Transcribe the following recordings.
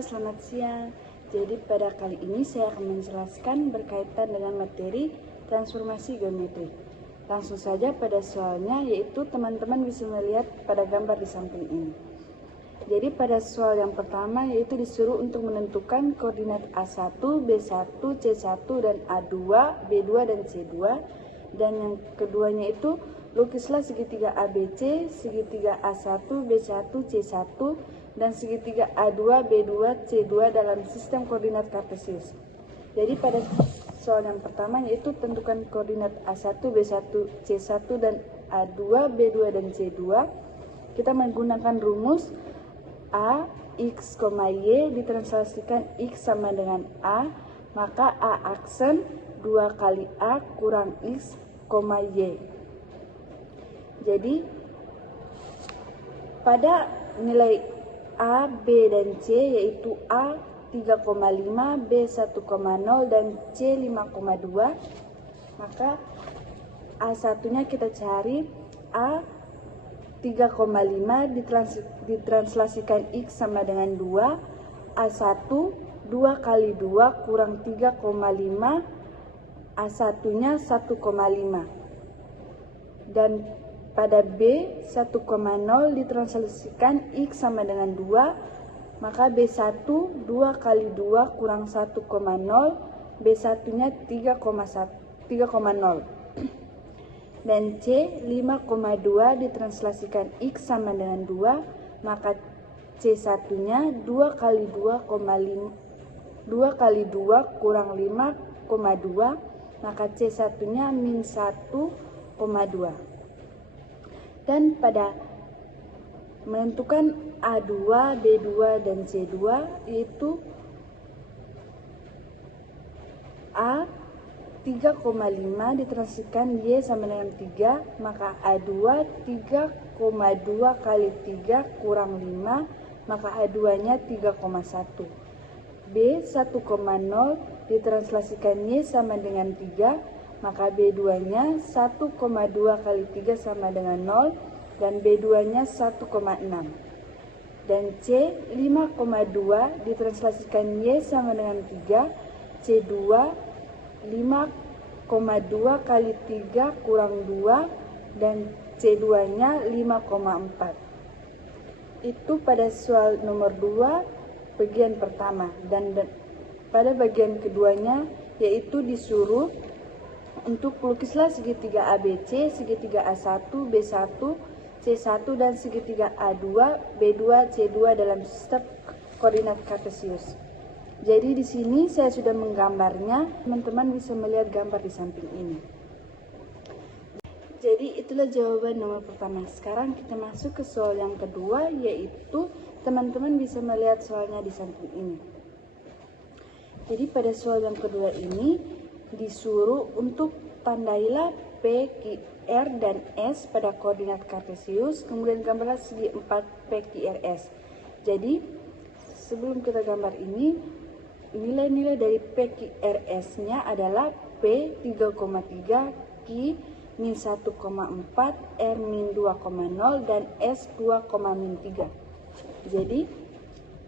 selamat siang. Jadi pada kali ini saya akan menjelaskan berkaitan dengan materi transformasi geometri. Langsung saja pada soalnya, yaitu teman-teman bisa melihat pada gambar di samping ini. Jadi pada soal yang pertama yaitu disuruh untuk menentukan koordinat A1, B1, C1, dan A2, B2, dan C2. Dan yang keduanya itu lukislah segitiga ABC, segitiga A1, B1, C1, dan segitiga A2, B2, C2 dalam sistem koordinat kartesius. Jadi pada soal yang pertama yaitu tentukan koordinat A1, B1, C1, dan A2, B2, dan C2. Kita menggunakan rumus A, X, Y ditranslasikan X sama dengan A, maka A aksen 2 kali A kurang X, Y. Jadi pada nilai A, B, dan C yaitu A 3,5, B 1,0, dan C 5,2, maka A1-nya kita cari A 3,5 ditranslasikan X sama dengan 2, A1 2 kali 2 kurang 3,5, A1-nya 1,5. Dan pada B 1,0 ditranslasikan X sama dengan 2, maka B1 2 kali 2 kurang 1,0, B1-nya 3,0. Dan C 5,2 ditranslasikan X sama dengan 2, maka C1-nya 2 kali 2 kurang 5,2, maka C1-nya min 1,2. Dan pada menentukan A2, B2, dan C2 yaitu A 3,5 ditranslasikan Y sama dengan 3, maka A2 3,2 kali 3 kurang 5, maka A2-nya 3,1. B 1,0 ditranslasikan Y sama dengan 3, maka B2-nya 1,2 kali 3 sama dengan 0, dan B2-nya 1,6. Dan C 5,2 ditranslasikan Y sama dengan 3, C2 5,2 kali 3 kurang 2, dan C2-nya 5,4. Itu pada soal nomor 2 bagian pertama. Dan pada bagian keduanya yaitu disuruh untuk pelukislah segitiga ABC, segitiga A1, B1, C1, dan segitiga A2, B2, C2 dalam sistem koordinat kartesius. Jadi di sini saya sudah menggambarnya, teman-teman bisa melihat gambar di samping ini. Jadi itulah jawaban nomor pertama. Sekarang kita masuk ke soal yang kedua, yaitu teman-teman bisa melihat soalnya di samping ini. Jadi pada soal yang kedua ini disuruh untuk tandailah P, Q, R, dan S pada koordinat kartesius, kemudian gambarlah segi 4 P, Q, R, S. Jadi sebelum kita gambar ini, nilai-nilai dari PQRS-nya adalah P 3,3, Q min 1,4, R min 2,0, dan S 2,3. Jadi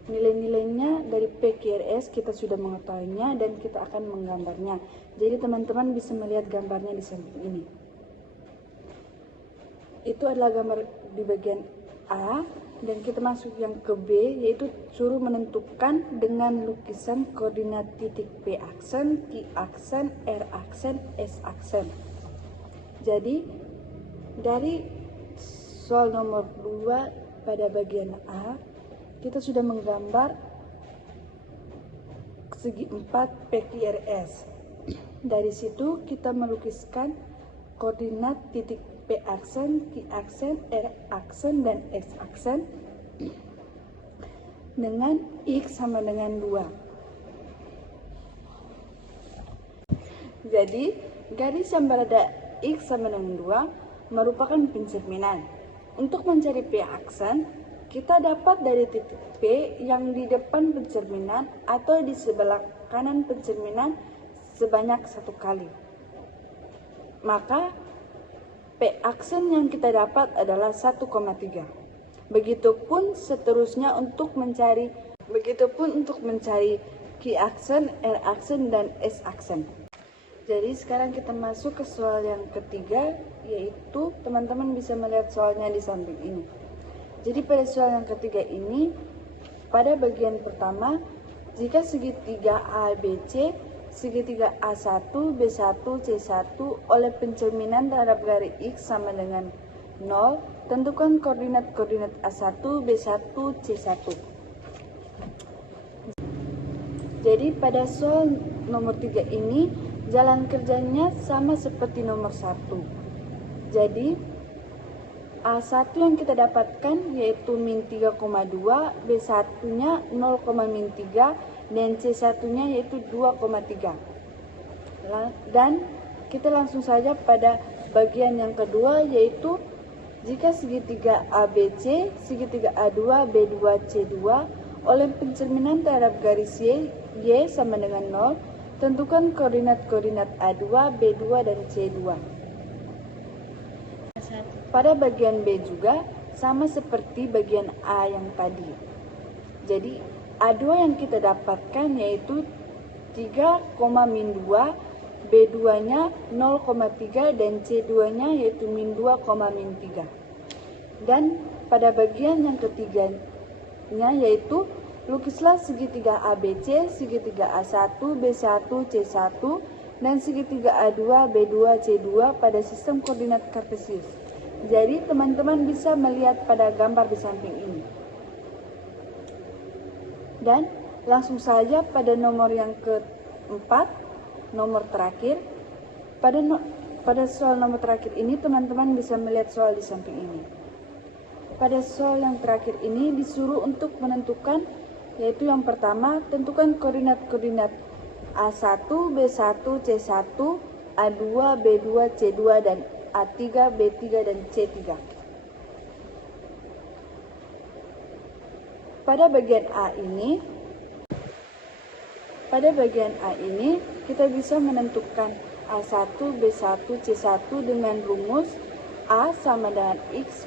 nilai-nilainya dari PQRS kita sudah mengetahuinya dan kita akan menggambarnya. Jadi teman-teman bisa melihat gambarnya di samping ini. Itu adalah gambar di bagian A. Dan kita masuk yang ke B, yaitu suruh menentukan dengan lukisan koordinat titik P aksen, Q aksen, R aksen, S aksen. Jadi dari soal nomor 2 pada bagian A, kita sudah menggambar segi 4 PQRS. Dari situ kita melukiskan koordinat titik P aksen, Q aksen, R aksen, dan S aksen dengan X sama dengan 2. Jadi garis yang berada X sama dengan 2 merupakan pencerminan. Untuk mencari P aksen, kita dapat dari titik P yang di depan pencerminan atau di sebelah kanan pencerminan sebanyak 1 kali. Maka P aksen yang kita dapat adalah 1,3. Begitupun seterusnya untuk mencari Begitupun untuk mencari Q aksen, R aksen, dan S aksen. Jadi sekarang kita masuk ke soal yang ketiga, yaitu teman-teman bisa melihat soalnya di samping ini. Jadi pada soal yang ketiga ini, pada bagian pertama, jika segitiga ABC, segitiga A1, B1, C1 oleh pencerminan terhadap garis X sama dengan 0, tentukan koordinat-koordinat A1, B1, C1. Jadi pada soal nomor 3 ini, jalan kerjanya sama seperti nomor 1. Jadi A1 yang kita dapatkan yaitu min 3,2, B1-nya 0,3, dan C1-nya yaitu 2,3. Dan kita langsung saja pada bagian yang kedua, yaitu jika segitiga ABC, segitiga A2, B2, C2 oleh pencerminan terhadap garis Y sama dengan 0, tentukan koordinat-koordinat A2, B2, dan C2. Pada bagian B juga sama seperti bagian A yang tadi. Jadi A2 yang kita dapatkan yaitu 3,-2, B2-nya 0,3, dan C2-nya yaitu -2,-3. Dan pada bagian yang ketiganya yaitu lukislah segitiga ABC, segitiga A1, B1, C1, dan segitiga A2, B2, C2 pada sistem koordinat kartesius. Jadi teman-teman bisa melihat pada gambar di samping ini. Dan langsung saja pada nomor yang keempat, nomor terakhir. Pada soal nomor terakhir ini teman-teman bisa melihat soal di samping ini. Pada soal yang terakhir ini disuruh untuk menentukan, yaitu yang pertama, tentukan koordinat-koordinat A1, B1, C1, A2, B2, C2, dan A3, B3, dan C3. Pada bagian A ini, kita bisa menentukan A1, B1, C1 dengan rumus A sama dengan X,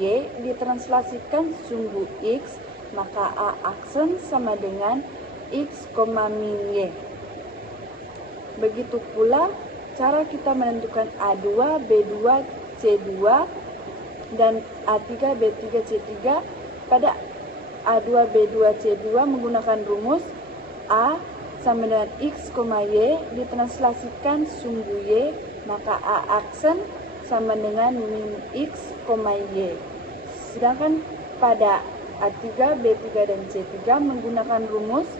Y ditranslasikan sumbu X, maka A aksen sama dengan X, min Y. Begitu pula cara kita menentukan A2, B2, C2, dan A3, B3, C3. Pada A2, B2, C2 menggunakan rumus A sama dengan X, Y ditranslasikan sumbu Y, maka A aksen sama dengan min X, Y. Sedangkan pada A3, B3, dan C3 menggunakan rumus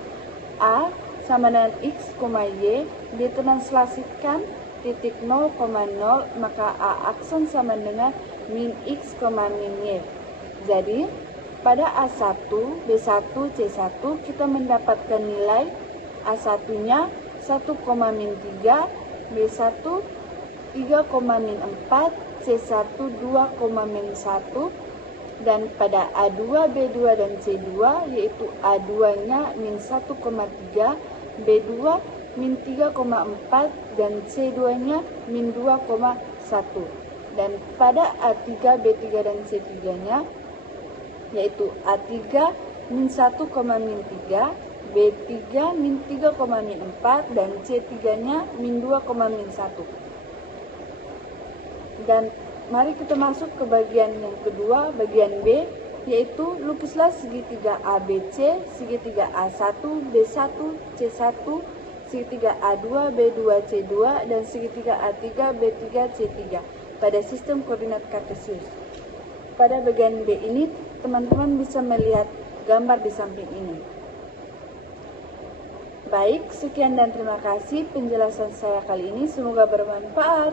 A sama dengan X, Y ditranslasikan titik 0,0, maka A aksen sama dengan min X, min Y. Jadi pada A1, B1, C1 kita mendapatkan nilai A1-nya 1,-3, B1 3,-4, C1 2,-1, dan pada A2, B2, dan C2 yaitu A2-nya min 1,3, B2 min 3,4, dan C2-nya min 2,1. Dan pada A3, B3, dan C3-nya yaitu A3 min 1,-3, B3 min 3,-4, dan C3-nya min 2,-1. Dan mari kita masuk ke bagian yang kedua, bagian B, yaitu lukislah segitiga ABC, segitiga A1, B1, C1, segitiga A2, B2, C2, dan segitiga A3, B3, C3 pada sistem koordinat kartesius. Pada bagian B ini, teman-teman bisa melihat gambar di samping ini. Baik, sekian dan terima kasih penjelasan saya kali ini. Semoga bermanfaat.